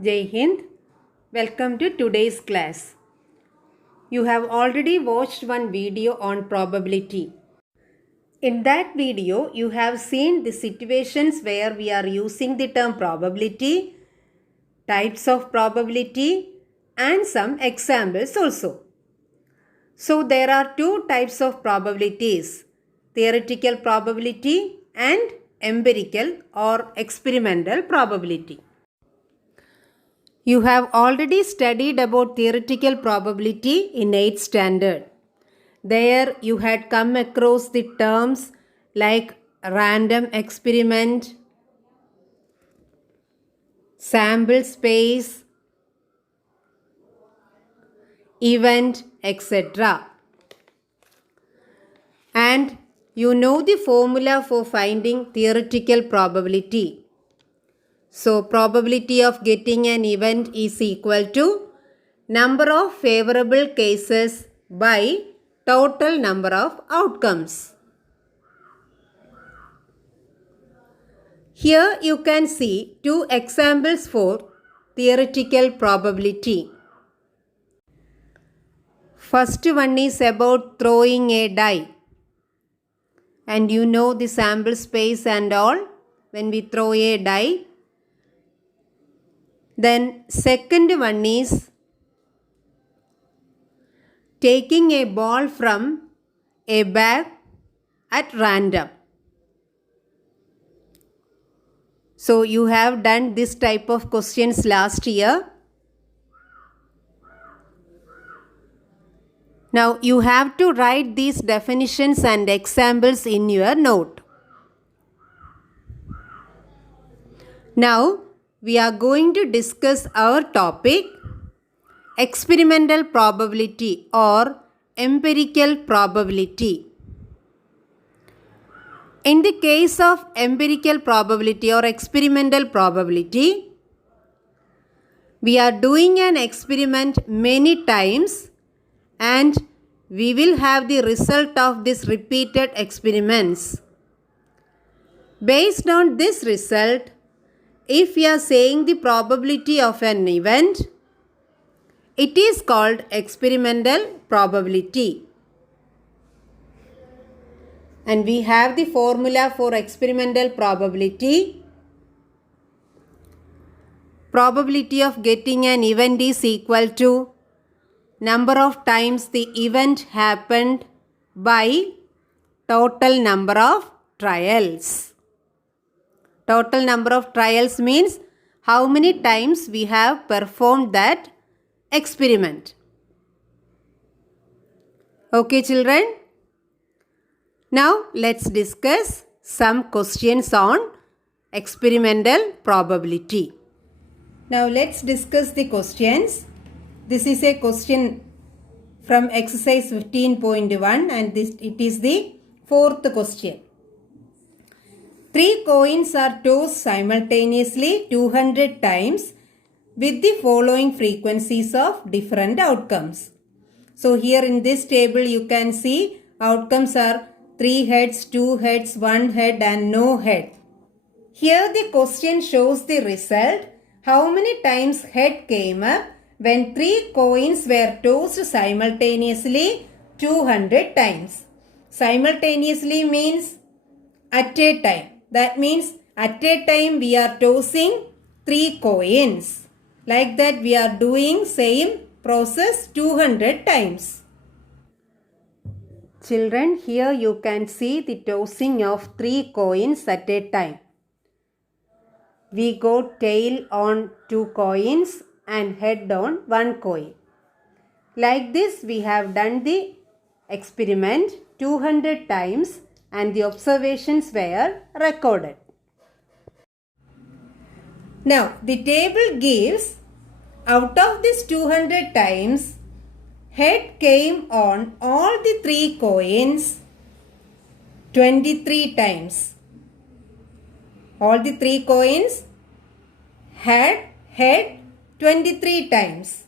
Jai Hind. Welcome to today's class. You have already watched one video on probability. In that video, you have seen the situations where we are using the term probability, types of probability, and some examples also. So, there are two types of probabilities, theoretical probability and empirical or experimental probability. You have already studied about theoretical probability in 8th standard. There you had come across the terms like random experiment, sample space, event, etc. And you know the formula for finding theoretical probability. So, probability of getting an event is equal to number of favorable cases by total number of outcomes. Here you can see two examples for theoretical probability. First one is about throwing a die. And you know the sample space and all when we throw a die. Then second one is taking a ball from a bag at random. So you have done this type of questions last year. Now you have to write these definitions and examples in your note. Now we are going to discuss our topic experimental probability or empirical probability. In the case of empirical probability or experimental probability, we are doing an experiment many times and we will have the result of these repeated experiments. Based on this result, if we are saying the probability of an event, it is called experimental probability. And we have the formula for experimental probability. Probability of getting an event is equal to number of times the event happened by total number of trials. Total number of trials means how many times we have performed that experiment. Okay, children? Now let's discuss some questions on experimental probability. Now let's discuss the questions. This is a question from exercise 15.1 and it is the fourth question. 3 coins are tossed simultaneously 200 times with the following frequencies of different outcomes. So here in this table you can see outcomes are 3 heads, 2 heads, 1 head and no head. Here the question shows the result. How many times head came up when 3 coins were tossed simultaneously 200 times. Simultaneously means at a time. That means at a time we are tossing 3 coins. Like that we are doing same process 200 times. Children, here you can see the tossing of 3 coins at a time. We got tail on 2 coins and head on 1 coin. Like this we have done the experiment 200 times and the observations were recorded. Now the table gives out of this 200 times head came on all the 3 coins 23 times. All the 3 coins had head 23 times.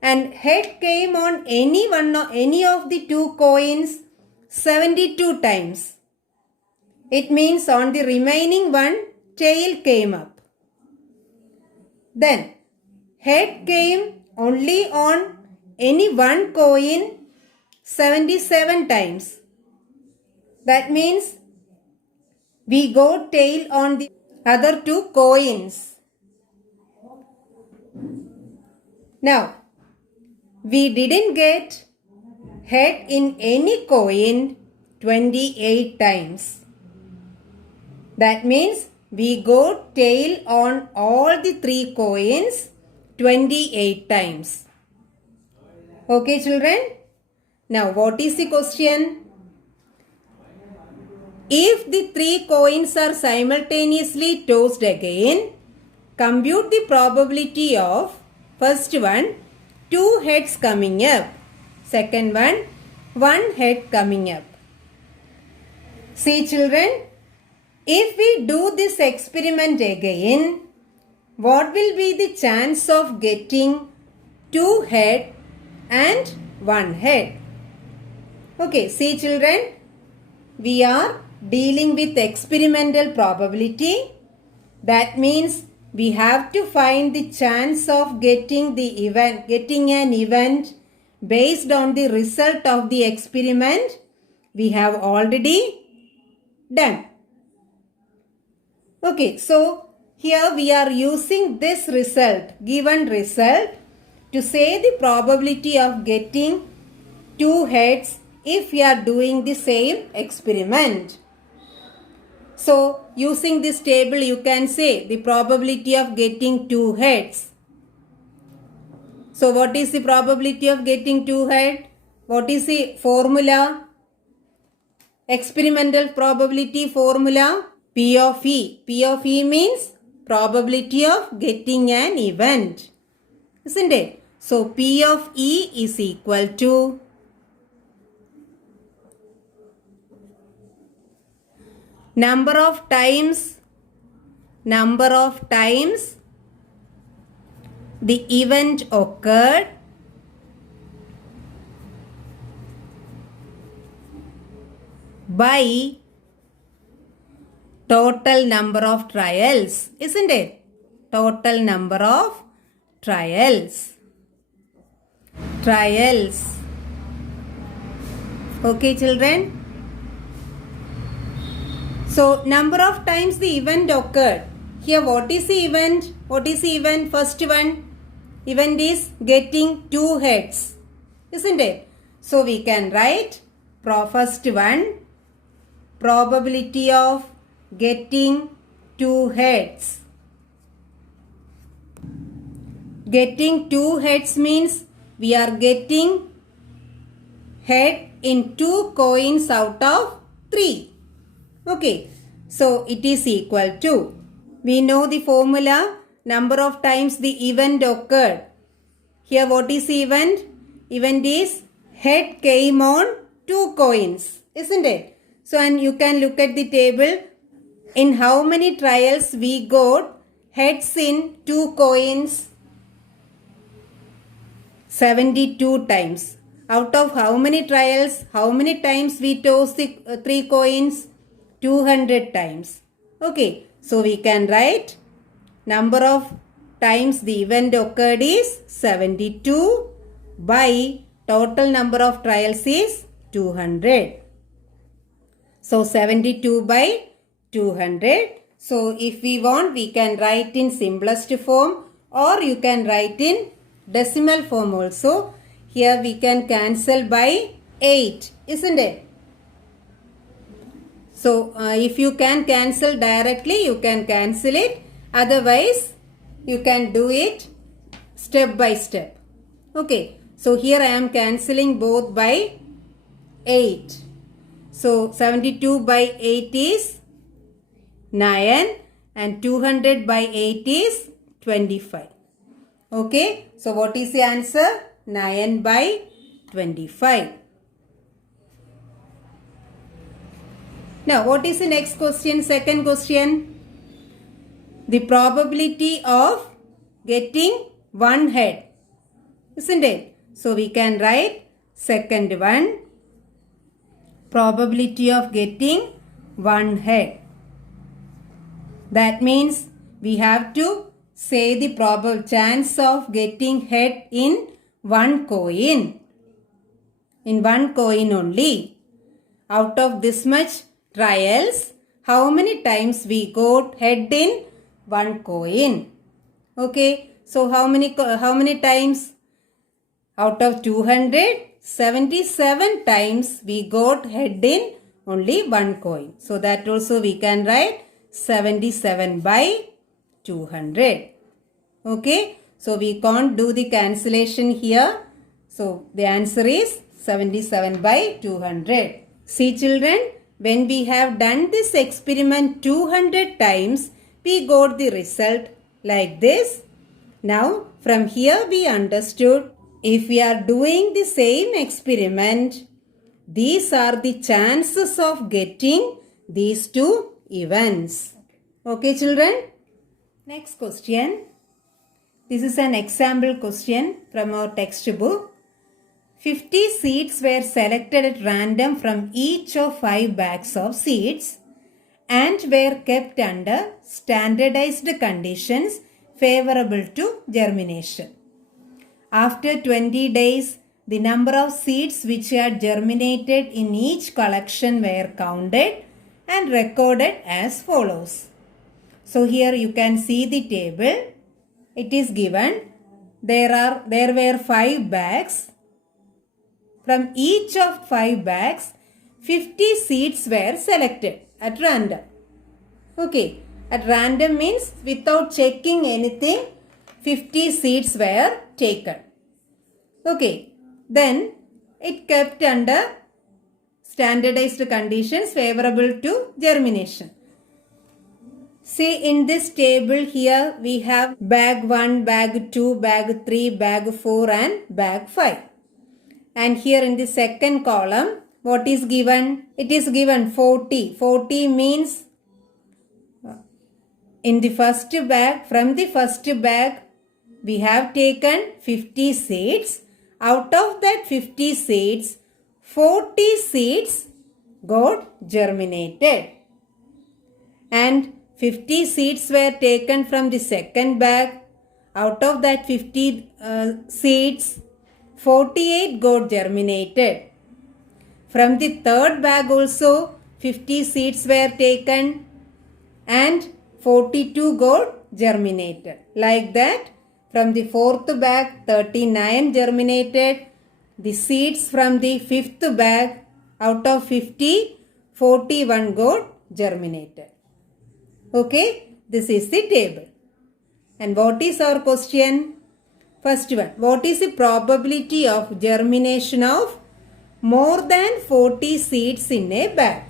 And head came on any of the 2 coins 72 times. It means on the remaining one tail came up. Then head came only on any one coin 77 times. That means we got tail on the other two coins. Now, we didn't get head in any coin 28 times. That means we got tail on all the three coins 28 times. Okay, children? Now, what is the question? If the three coins are simultaneously tossed again, compute the probability of first one, 2 heads coming up. Second one, 1 head coming up. See children, if we do this experiment again, what will be the chance of getting 2 head and 1 head? Okay, see children, we are dealing with experimental probability. That means we have to find the chance of getting an event based on the result of the experiment we have already done. Okay, so here we are using this result, given result, to say the probability of getting 2 heads if we are doing the same experiment. So, using this table you can say the probability of getting 2 heads. So, what is the probability of getting 2 heads? What is the formula? Experimental probability formula P of E. P of E means probability of getting an event. Isn't it? So, P of E is equal to number of times the event occurred by total number of trials, isn't it? Total number of trials. Okay, children? So, number of times the event occurred. Here, what is the event? What is the event? First one. Event is getting 2 heads. Isn't it? So, we can write first one, probability of getting 2 heads. Getting 2 heads means we are getting head in 2 coins out of 3. Okay, so it is equal to, we know the formula, number of times the event occurred. Here what is the event? Event is head came on 2 coins, isn't it? So, and you can look at the table, in how many trials we got heads in 2 coins? 72 times. Out of how many trials, how many times we tossed the 3 coins? 200 times. Okay, so we can write number of times the event occurred is 72 by total number of trials is 200. So 72 by 200. So if we want, we can write in simplest form or you can write in decimal form also. Here we can cancel by 8, isn't it? So, if you can cancel directly, you can cancel it. Otherwise, you can do it step by step. Okay. So, here I am cancelling both by 8. So, 72 by 8 is 9 and 200 by 8 is 25. Okay. So, what is the answer? 9 by 25. Now, what is the next question? Second question. The probability of getting 1 head. Isn't it? So, we can write second one. Probability of getting 1 head. That means we have to say the probable chance of getting head in one coin. In one coin only. Out of this much trials, how many times we got head in one coin? Okay, so how many times? Out of 277 times we got head in only one coin. So that also we can write 77 by 200. Okay, so we can't do the cancellation here. So the answer is 77 by 200. See children, when we have done this experiment 200 times, we got the result like this. Now from here we understood if we are doing the same experiment, these are the chances of getting these two events. Okay children? Next question. This is an example question from our textbook. 50 seeds were selected at random from each of 5 bags of seeds and were kept under standardized conditions favorable to germination. After 20 days, the number of seeds which had germinated in each collection were counted and recorded as follows. So here you can see the table. It is given. There were 5 bags. From each of 5 bags, 50 seeds were selected at random. Okay, at random means without checking anything, 50 seeds were taken. Okay, then it kept under standardized conditions favorable to germination. See in this table here we have bag 1, bag 2, bag 3, bag 4 and bag 5. And here in the second column, what is given? It is given 40. 40 means in the first bag, from the first bag, we have taken 50 seeds. Out of that 50 seeds, 40 seeds got germinated. And 50 seeds were taken from the second bag. Out of that 50 seeds, 48 got germinated. From the third bag also 50 seeds were taken and 42 got germinated. Like that, from the fourth bag 39 germinated. The seeds from the fifth bag, out of 50, 41 got germinated. Okay, this is the table. And what is our question? First one, what is the probability of germination of more than 40 seeds in a bag?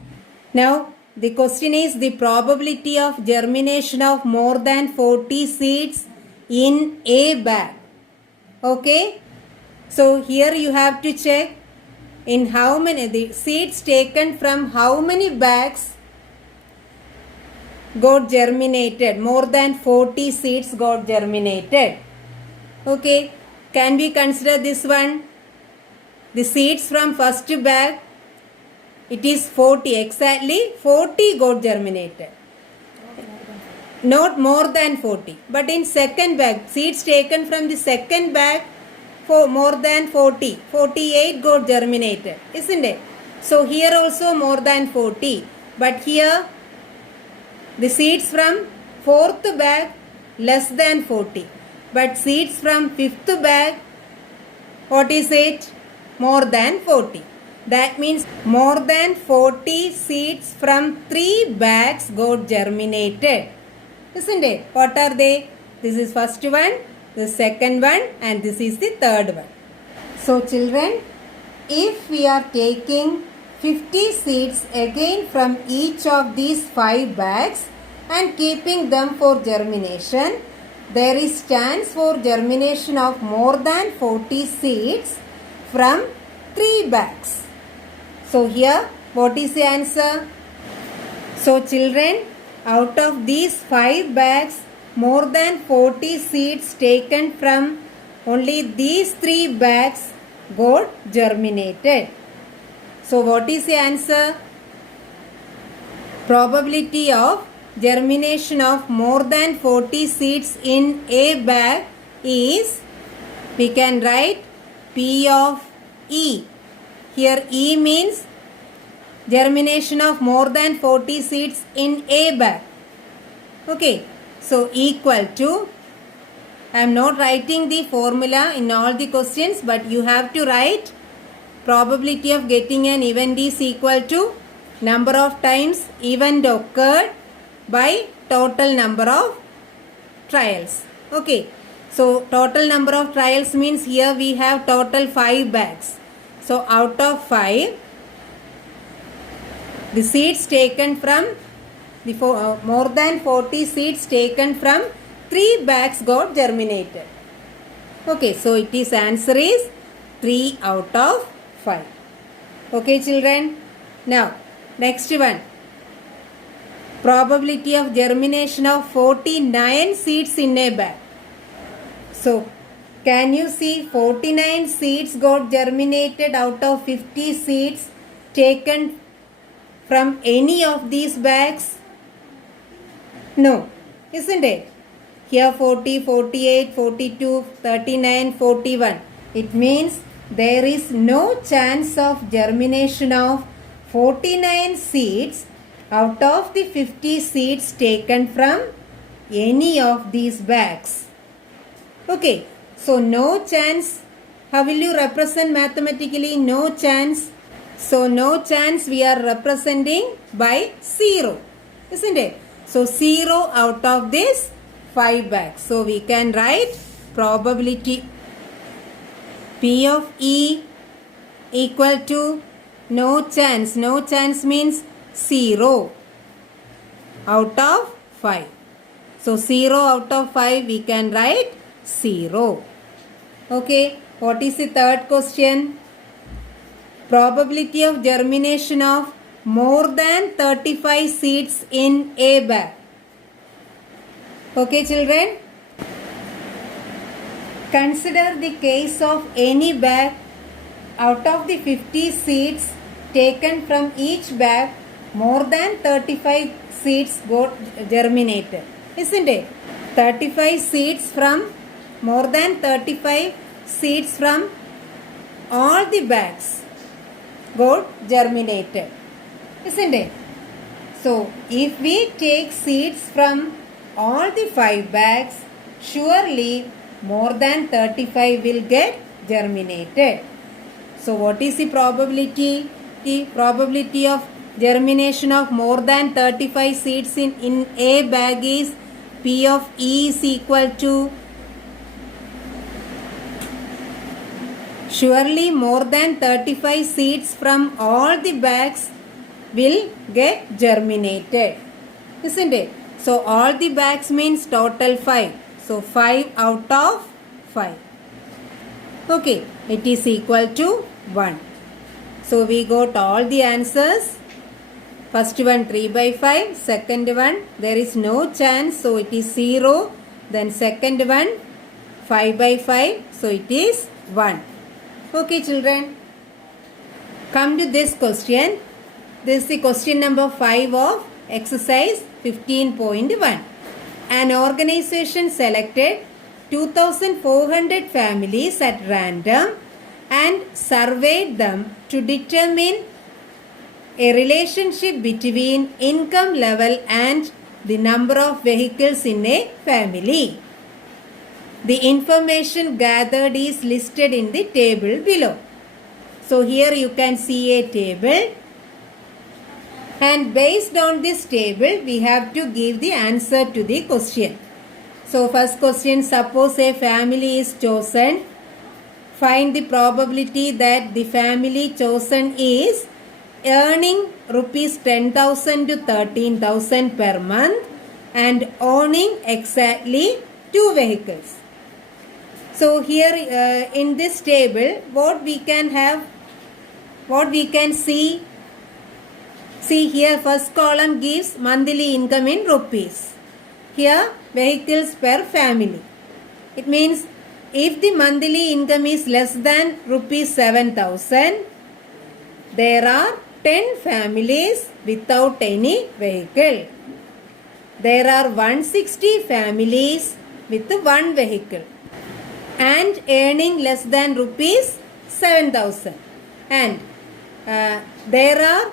Now, the question is the probability of germination of more than 40 seeds in a bag. Okay, so here you have to check in how many, the seeds taken from how many bags got germinated. More than 40 seeds got germinated. Okay, can we consider this one? The seeds from first bag, it is 40, exactly 40 got germinated. Not more than 40. But in second bag, seeds taken from the second bag, for more than 40, 48 got germinated, isn't it? So here also more than 40. But here the seeds from fourth bag less than 40. But seeds from fifth bag, what is it? More than 40. That means more than 40 seeds from 3 bags got germinated. Isn't it? What are they? This is first one, the second one and this is the third one. So children, if we are taking 50 seeds again from each of these 5 bags and keeping them for germination, there is chance for germination of more than 40 seeds from 3 bags. So here, what is the answer? So children, out of these 5 bags, more than 40 seeds taken from only these 3 bags got germinated. So what is the answer? Probability of germination of more than 40 seeds in a bag is, we can write P of E. Here E means germination of more than 40 seeds in a bag. Okay, so equal to, I am not writing the formula in all the questions, but you have to write probability of getting an event is equal to number of times event occurred by total number of trials. Okay, so total number of trials means here we have total 5 bags. So out of 5, the seeds taken from the more than 40 seeds taken from 3 bags got germinated. Okay, so it is answer is 3 out of 5. Okay, children. Now, next one. Probability of germination of 49 seeds in a bag. So, can you see 49 seeds got germinated out of 50 seeds taken from any of these bags? No, isn't it? Here 40, 48, 42, 39, 41. It means there is no chance of germination of 49 seeds out of the 50 seeds taken from any of these bags. Okay, so no chance. How will you represent mathematically no chance? So no chance we are representing by 0, isn't it? So 0 out of this 5 bags. So we can write probability P of E equal to no chance. No chance means 0 out of 5. So 0 out of 5 we can write 0. Okay, what is the third question? Probability of germination of more than 35 seeds in a bag. Okay, children. Consider the case of any bag. Out of the 50 seeds taken from each bag, more than 35 seeds got germinated. Isn't it? 35 seeds from, more than 35 seeds from all the bags got germinated. Isn't it? So, if we take seeds from all the 5 bags, surely more than 35 will get germinated. So, what is the probability? The probability of germination of more than 35 seeds in a bag is P of E is equal to, surely more than 35 seeds from all the bags will get germinated. Isn't it? So all the bags means total 5. So 5 out of 5. Okay, it is equal to 1. So we got all the answers. First one 3 by 5. Second one there is no chance. So it is 0. Then second one 5 by 5. So it is 1. Okay, children. Come to this question. This is the question number 5 of exercise 15.1. An organization selected 2,400 families at random and surveyed them to determine a relationship between income level and the number of vehicles in a family. The information gathered is listed in the table below. So here you can see a table, and based on this table we have to give the answer to the question. So first question, suppose a family is chosen. Find the probability that the family chosen is earning rupees 10,000 to 13,000 per month and owning exactly 2 vehicles. So here in this table what we can see here first column gives monthly income in rupees. Here vehicles per family. It means if the monthly income is less than rupees 7,000, there are 10 families without any vehicle. there are 160 families with one vehicle and earning less than rupees 7,000. And there are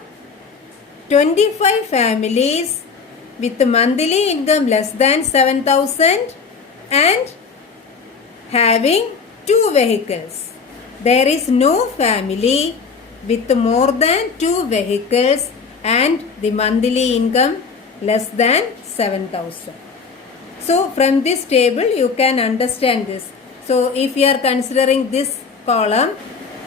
25 families with monthly income less than 7,000 and having two vehicles. There is no family with more than two vehicles and the monthly income less than 7,000. So from this table you can understand this. So if you are considering this column,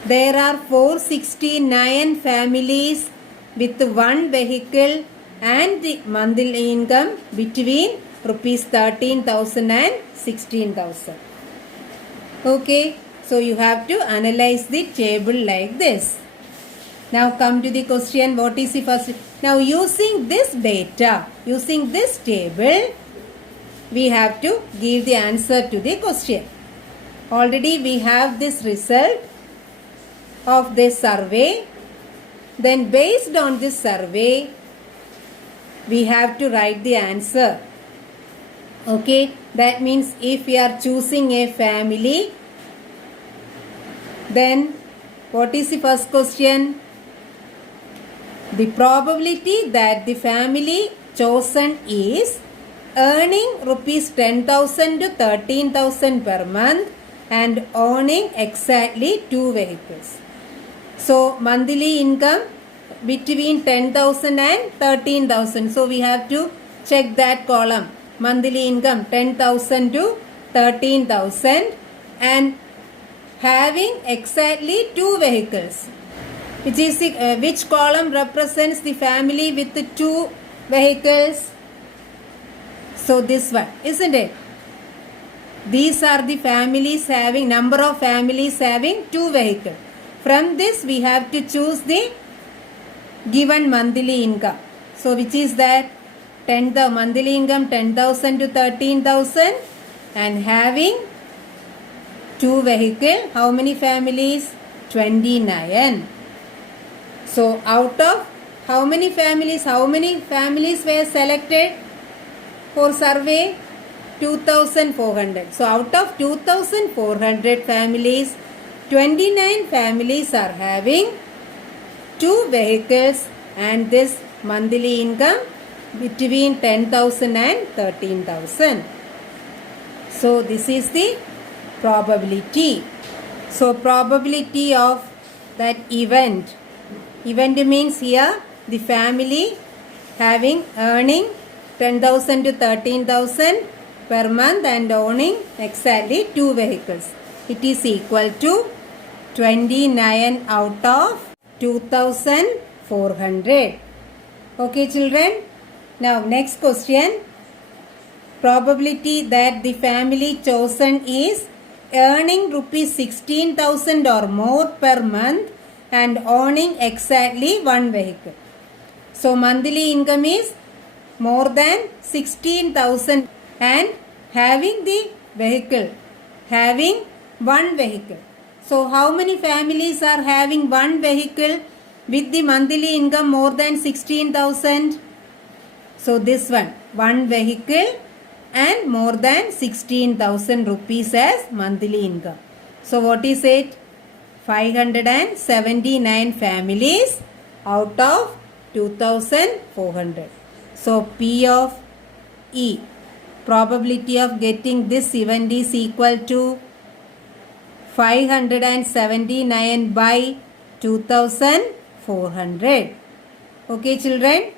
there are 469 families with one vehicle and the monthly income between rupees 13,000 and 16,000. Okay, so you have to analyze the table like this. Now come to the question, what is the first? Now using this data, using this table, we have to give the answer to the question. Already we have this result of this survey. Then based on this survey, we have to write the answer. Okay, that means if we are choosing a family, then what is the first question? The probability that the family chosen is earning rupees 10,000 to 13,000 per month and owning exactly two vehicles. So monthly income between 10,000 and 13,000. So we have to check that column. Monthly income 10,000 to 13,000 and having exactly two vehicles. Which column represents the family with the two vehicles? So this one, isn't it? These are the families having, number of families having two vehicles. From this we have to choose the given monthly income. So which is that? The monthly income 10,000 to 13,000 and having two vehicles. How many families? 29. So out of how many families were selected for survey? 2,400. So out of 2,400 families, 29 families are having two vehicles and this monthly income between 10,000 and 13,000. So this is the probability. So probability of that event. Event means here the family having earning 10,000 to 13,000 per month and owning exactly two vehicles. It is equal to 29 out of 2,400. Okay children. Now next question. Probability that the family chosen is earning rupees 16,000 or more per month and owning exactly one vehicle. So monthly income is more than 16,000 and having the vehicle, having one vehicle. So how many families are having one vehicle with the monthly income more than 16,000? So this one vehicle and more than 16,000 rupees as monthly income. So what is it? 579 families out of 2,400. So P of E, probability of getting this event is equal to 579 by 2,400. Okay children.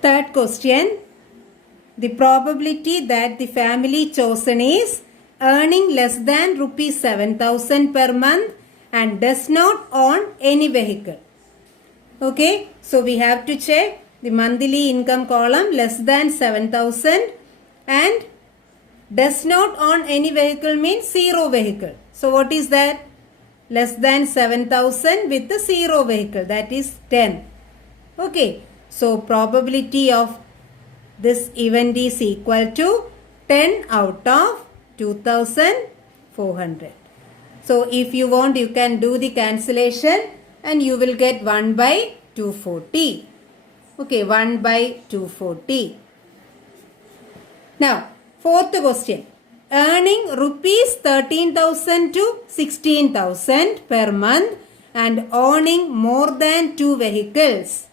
Third question. The probability that the family chosen is earning less than rupees 7,000 per month and does not own any vehicle. Okay, so we have to check the monthly income column less than 7,000 and does not own any vehicle means zero vehicle. So what is that? Less than 7,000 with the zero vehicle, that is 10. Okay, so probability of this event is equal to 10 out of 2,400. So if you want, you can do the cancellation and you will get 1 by 240. Okay, 1 by 240. Now, fourth question. Earning rupees 13,000 to 16,000 per month and owning more than 2 vehicles.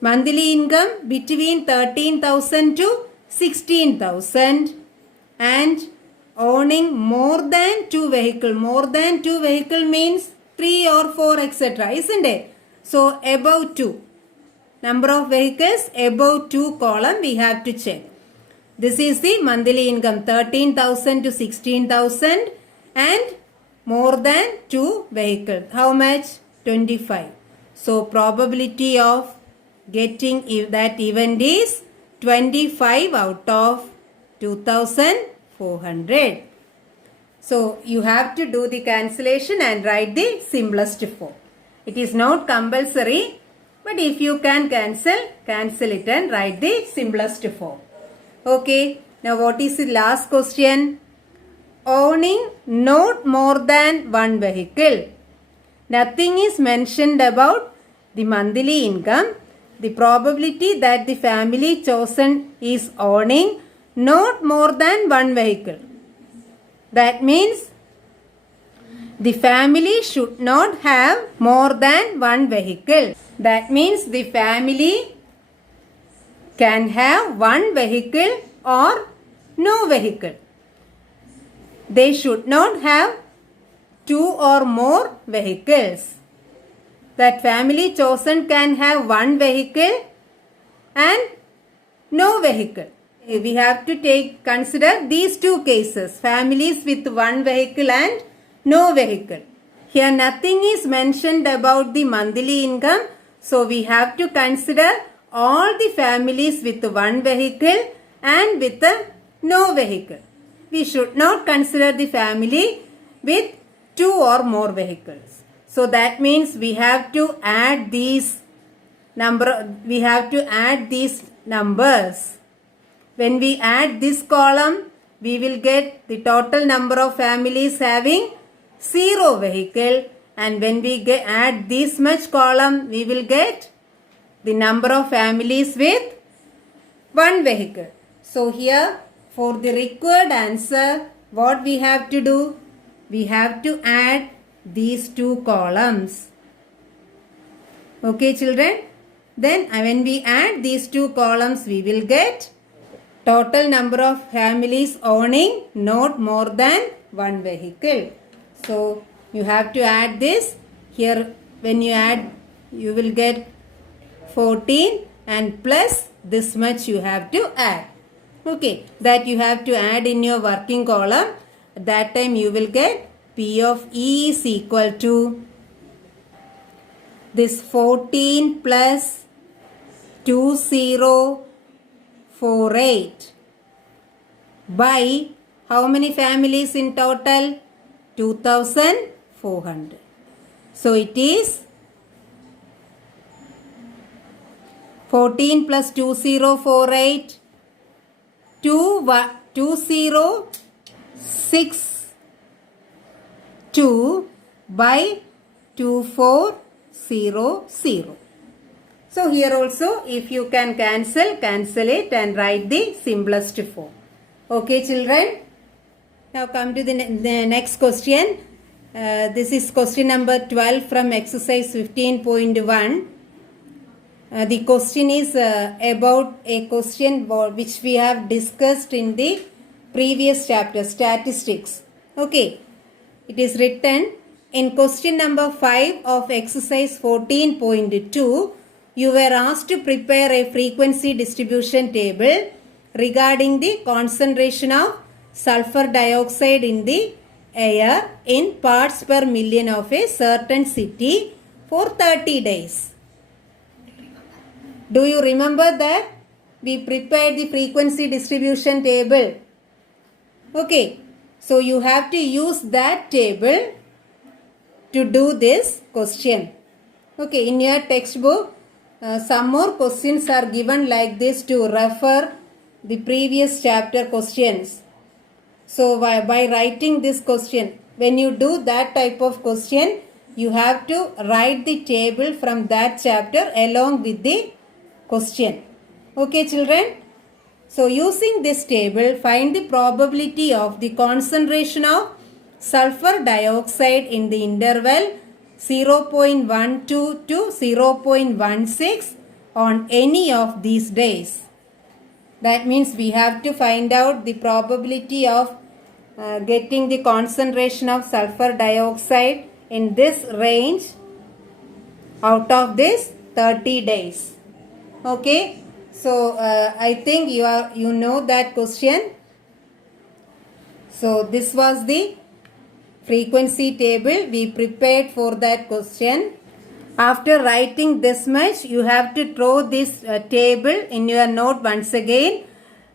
Monthly income between 13,000 to 16,000 and owning more than 2 vehicle. More than 2 vehicle means 3 or 4 etc. Isn't it? So above 2. Number of vehicles above 2 column we have to check. This is the monthly income 13,000 to 16,000 and more than 2 vehicles. How much? 25. So probability of getting that event is 25 out of 2,400. So you have to do the cancellation and write the simplest form. It is not compulsory, but if you can cancel it and write the simplest form. Okay, now what is the last question? Owning not more than 1 vehicle. Nothing is mentioned about the monthly income. The probability that the family chosen is owning not more than 1 vehicle. That means the family should not have more than 1 vehicle. That means the family can have 1 vehicle or no vehicle. They should not have 2 or more vehicles. That family chosen can have 1 vehicle and no vehicle. We have to consider these 2 cases. Families with 1 vehicle and no vehicle. Here nothing is mentioned about the monthly income. So we have to consider all the families with 1 vehicle and with no vehicle. We should not consider the family with 2 or more vehicles. So that means we have to add these numbers. When we add this column, we will get the total number of families having 0 vehicle, and when we add this much column, we will get the number of families with 1 vehicle. So here for the required answer, what we have to do? We have to add these 2 columns. Okay children? Then when we add these 2 columns, we will get total number of families owning not more than 1 vehicle. So you have to add this. Here when you add, you will get 14 and plus this much you have to add. Okay, that you have to add in your working column. At that time you will get P of E is equal to this 14 plus 2048 by how many families in total? 2,400. So it is 14 plus 2048 2062 by 2400. So here also if you can cancel it and write the simplest form. Okay children. Now come to the next question. This is question number 12 from exercise 15.1. The question is about a question which we have discussed in the previous chapter, statistics. Okay, it is written in question number 5 of exercise 14.2. You were asked to prepare a frequency distribution table regarding the concentration of sulfur dioxide in the air in parts per million of a certain city for 30 days. Do you remember that? We prepared the frequency distribution table. Okay, so you have to use that table to do this question. Okay, in your textbook, some more questions are given like this to refer the previous chapter questions. So by writing this question, when you do that type of question, you have to write the table from that chapter along with the question. Okay, children? So, using this table, find the probability of the concentration of sulfur dioxide in the interval 0.12 to 0.16 on any of these days. That means we have to find out the probability of getting the concentration of sulfur dioxide in this range out of this 30 days. Okay, so I think you know that question. So this was the frequency table we prepared for that question. After writing this much, you have to throw this table in your note once again.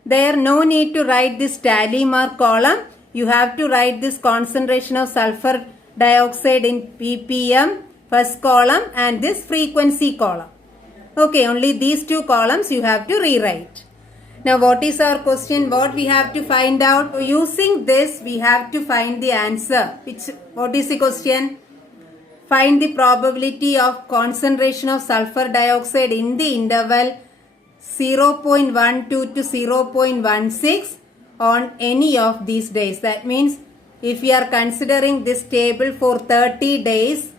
There no need to write this tally mark column. You have to write this concentration of sulfur dioxide in ppm first column and this frequency column. Okay, only these two columns you have to rewrite. Now what is our question? What we have to find out? So, using this we have to find the answer. What is the question? Find the probability of concentration of sulfur dioxide in the interval 0.12 to 0.16 on any of these days. That means if we are considering this table for 30 days,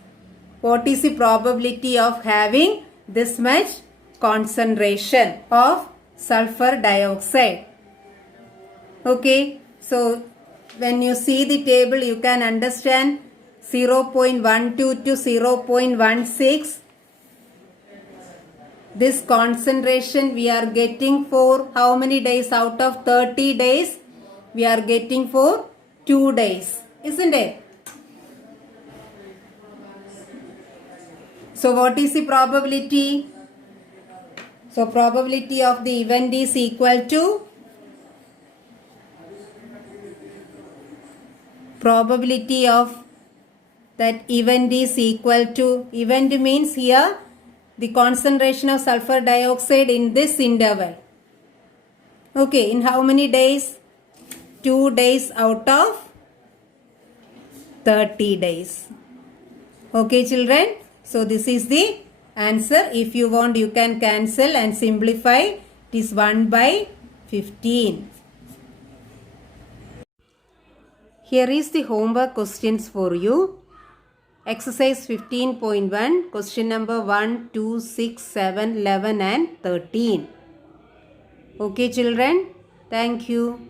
what is the probability of having this much concentration of sulfur dioxide? Okay, so when you see the table you can understand 0.12 to 0.16. This concentration we are getting for how many days out of 30 days? We are getting for 2 days, isn't it? So what is the probability? So probability of the event is equal to probability of that event is equal to, event means here the concentration of sulfur dioxide in this interval. Okay, in how many days? 2 days out of 30 days. Okay, children. So this is the answer. If you want, you can cancel and simplify. It is 1 by 15. Here is the homework questions for you. Exercise 15.1, question number 1, 2, 6, 7, 11 and 13. Okay, children. Thank you.